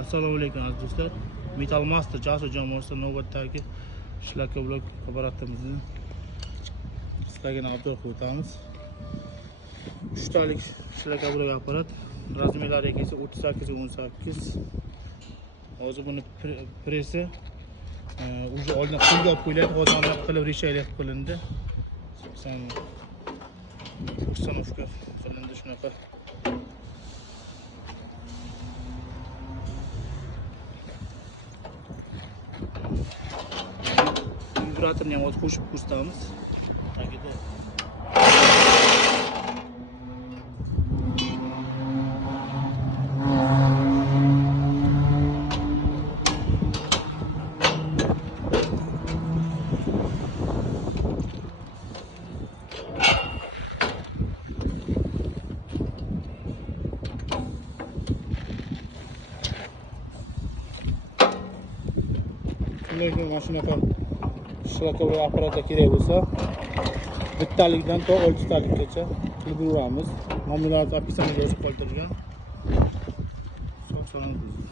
Assalomu alaykum aziz do'stlar. Metal Master Jasur jamoasida navbatdagi shlaka blok apparatimizni qisqagina obzor qilib o'tamiz. 3 talik shlaka blok apparat, razmerlari esa 38 18. Hozir buni pressi уже oldin qo'lga olib qo'yiladi, hozir qilib reshaylik qilindi. Uстановка qilindi shunaqa. Vibratorni ham hozir qo'shib ko'rsatamiz. Tagida mana shunaqa shlaka blok apparatlar kerak bo'lsa, bittalikdan to 6 talikgacha qilib beramiz. Nomerlarni opisiyaga yozib qoldirgan. Sog' salomat bo'ling.